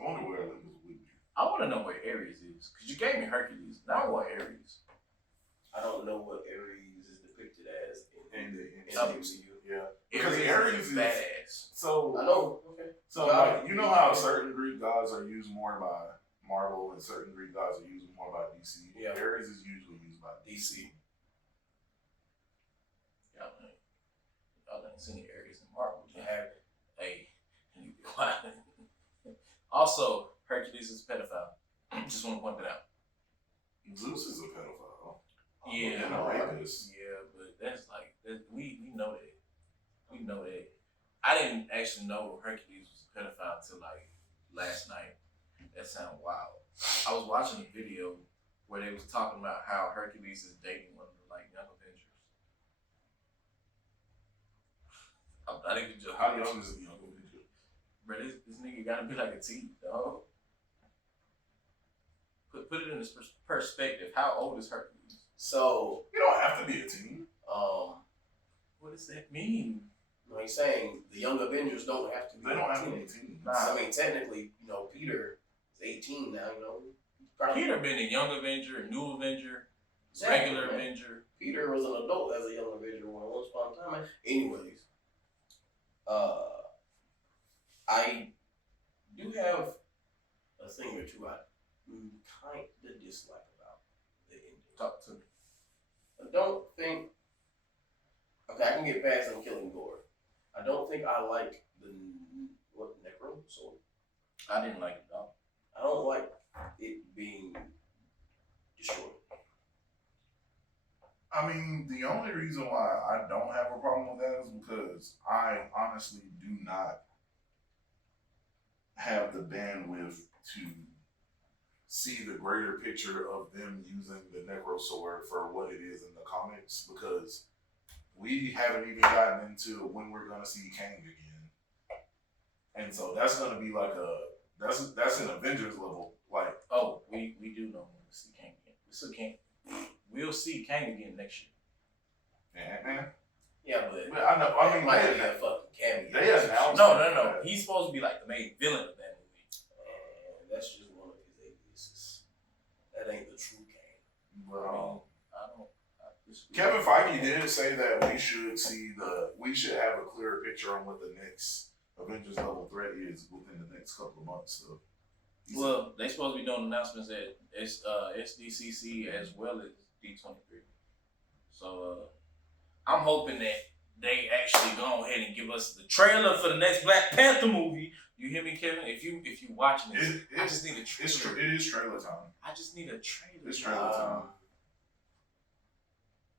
I wonder where Olympus would be. I want to know where Ares is. Because you gave me Hercules. Now I want Ares. I don't know what Ares is depicted as in the MCU. Yeah. Because Ares is badass. So I know. Okay. So like, you know how certain Greek gods are used more by Marvel and certain Greek gods are used more by DC? Yeah. Ares is usually used by DC. Y'all ain't seen Ares in Marvel. You have it. Hey, you be quiet. Also, Hercules is a pedophile. Just want to point that out. Zeus is a pedophile. Yeah, and a rapist. Yeah, but that's like we know that. We know that. I didn't actually know Hercules was a pedophile until like last night. That sounds wild. I was watching a video where they was talking about how Hercules is dating one of the like young Avengers. I think it's just How young is the young Avenger? Bro, this nigga gotta be like a teen, dog. Put it in this perspective. How old is Hercules? So you don't have to be a teen. What does that mean? No, he's saying the young Avengers don't have to be. They don't have to be teens. I mean, technically, Peter is 18 now. Peter been a young Avenger, a new Avenger, regular Avenger. Peter was an adult as a young Avenger once upon a time. Anyways, I do have a thing Strange, who I kind of dislike about the ending. Talk to me. I don't think. Okay, I can get past them killing Thor. I don't think I like the Necro sword. I didn't like it at all. I don't like it being destroyed. I mean, the only reason why I don't have a problem with that is because I honestly do not have the bandwidth to see the greater picture of them using the Necro Sword for what it is in the comics, because we haven't even gotten into when we're gonna see Kang again, and so that's gonna be like that's an Avengers level. Like, oh, we do know when we see Kang again. We'll see Kang again next year. man. Yeah, but I know. I mean, might be a fucking cameo. they announced. No. He's supposed to be like the main villain of that movie. And that's just one of his aliases. That ain't the true Kang. Well, I disagree. Kevin Feige did say that we should have a clearer picture on what the next Avengers level threat is within the next couple of months. So, well, they supposed to be doing announcements at SDCC as well as D23. So I'm hoping that they actually go ahead and give us the trailer for the next Black Panther movie. You hear me, Kevin? If you watching this, I just need a trailer. It is trailer time. I just need a trailer. It's trailer time.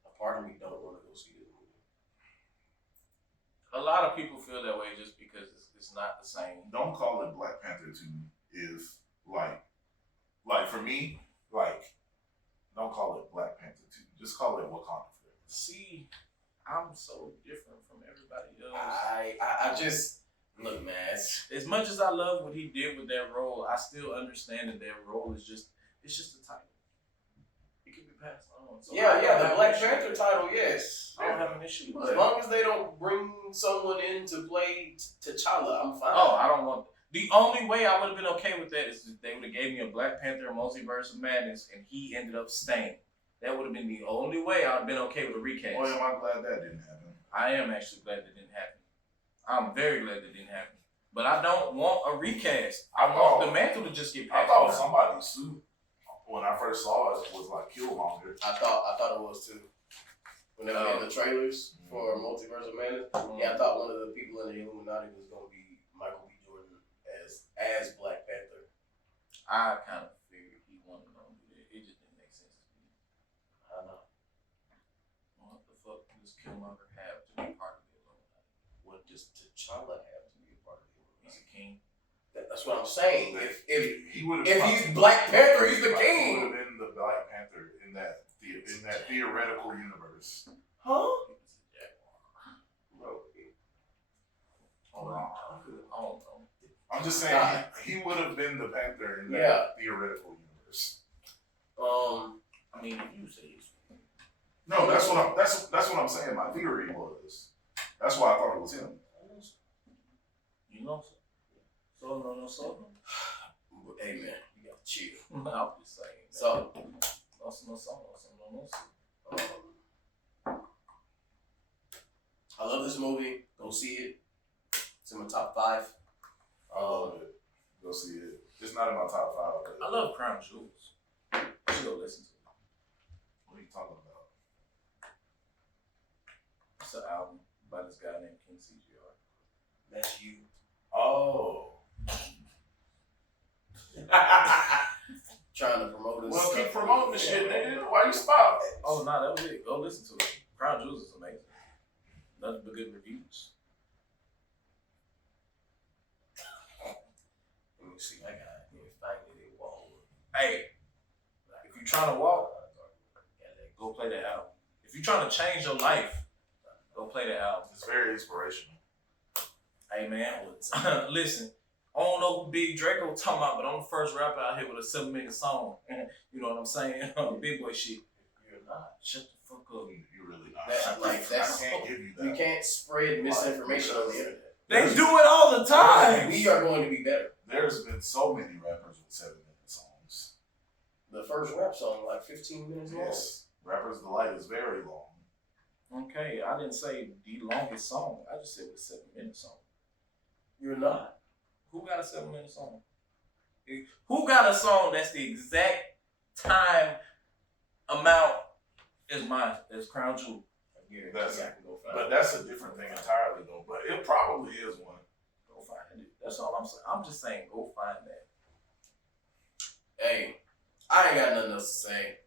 A part of me don't want to go see this movie. A lot of people feel that way just because it's not the same. Don't call it Black Panther 2 if like for me, like, don't call it Black Panther 2. Just call it Wakanda Forever. See, I'm so different from everybody else. I just look, man. As much as I love what he did with that role, I still understand that that role is just a title. It can be passed on. So Yeah, the Black Panther title, yes. I don't have an issue with As that. long as they don't bring someone in to play T'Challa, I'm fine. Oh, I don't want. The only way I would have been okay with that is if they would have gave me a Black Panther Multiverse of Madness and he ended up staying. That would have been the only way I would have been okay with a recast. Boy, am I glad that didn't happen. I am actually glad that didn't happen. I'm very glad that didn't happen. But I don't want a recast. I want the mantle to just get I passed. thought somebody's suit when I first saw it was like Killmonger. I thought it was too. When they were in the trailers for Multiverse of Madness, yeah, I thought one of the people in the Illuminati was going to be Michael B. Jordan as Black Panther. I kind of figured he wasn't going to do that. It just didn't make sense to me. I know. What the fuck does Killmonger have to be part of the Illuminati? What does T'Challa have to be a part of the Illuminati? He's a king. That's what I'm saying. If he's he's Black Panther, he's the He king. would have been the Black Panther in that theoretical universe. Huh? He was a jaguar. Bro. Hold on. I don't know. I'm just saying he would have been the Panther in that theoretical universe. I mean, if you say it's No, that's what I'm saying. My theory was. That's why I thought it was him. you know, so. Hey man, you gotta chill. I'm just saying. So, I love this movie. Go see it. It's in my top 5. I love it. Go see it. It's not in my top 5. But I love Crown Jewels. You should go listen to it. what are you talking about? It's an album by this guy named King CGR. That's you. Oh. Trying to promote this. Well, keep promoting the shit, nigga. Why you stop? Oh, no, that was it. Go listen to it. Crown Jewels is amazing. Nothing but good reviews. Let me see. I got Infinity Wall. Hey, if you're trying to walk, go play the album. If you're trying to change your life, go play the album. It's very inspirational. Hey, man, listen. I don't know who Big Draco talking about, but I'm the first rapper out here with a 7-minute song. You know what I'm saying? Big boy shit. You're not. Shut the fuck up. You really not. I can't give you that. You can't spread misinformation on the internet. They do it all the time. We are going to be better. There's been so many rappers with 7-minute songs. The first rap song, like 15 minutes long. Yes. Rapper's Delight is very long. Okay, I didn't say the longest song. I just said it was a 7-minute song. You're not. Who got a 7-minute song? Who got a song that's the exact time amount as mine, as Crown Jewel? But that's a different thing entirely, though. But it probably is one. Go find it. That's all I'm saying. I'm just saying, go find that. Hey, I ain't got nothing else to say.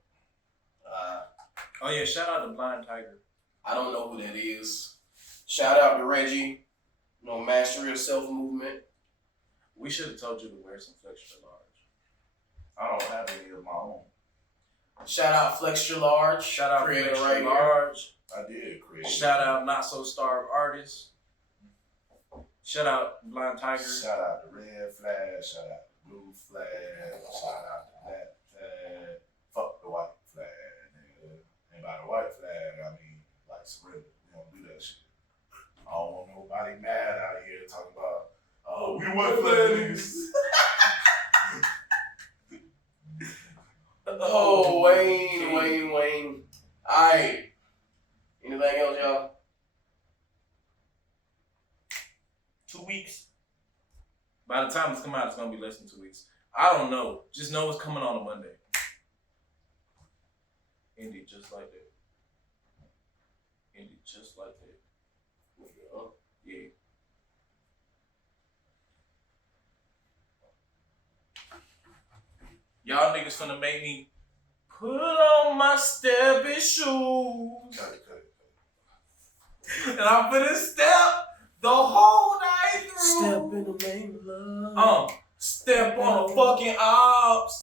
Oh yeah, shout out to Blind Tiger. I don't know who that is. Shout out to Reggie. Master Yourself movement. We should have told you to wear some Flextra Large. I don't have any of my own. Shout out Flextra Large. Shout out Creator Flextra right Large. I did create. Shout out Not So Starved Artists. Shout out Blind Tiger. Shout out to Red Flag. Shout out to Blue Flag. Shout out to that flag. Fuck the white flag, nigga. And by the white flag, I mean like surrender. We don't do that shit. I don't want nobody mad out here talking about, oh, we white flag niggas. Oh, Wayne. Alright. Anything else, y'all? 2 weeks. By the time it's come out, it's gonna be less than 2 weeks. I don't know. Just know it's coming on a Monday. Indeed, just like that. Indeed, just like that. Yeah. Y'all niggas finna make me put on my stepping shoes. And I'm finna step the whole night through. Step in the name of love. Step on a fucking ops.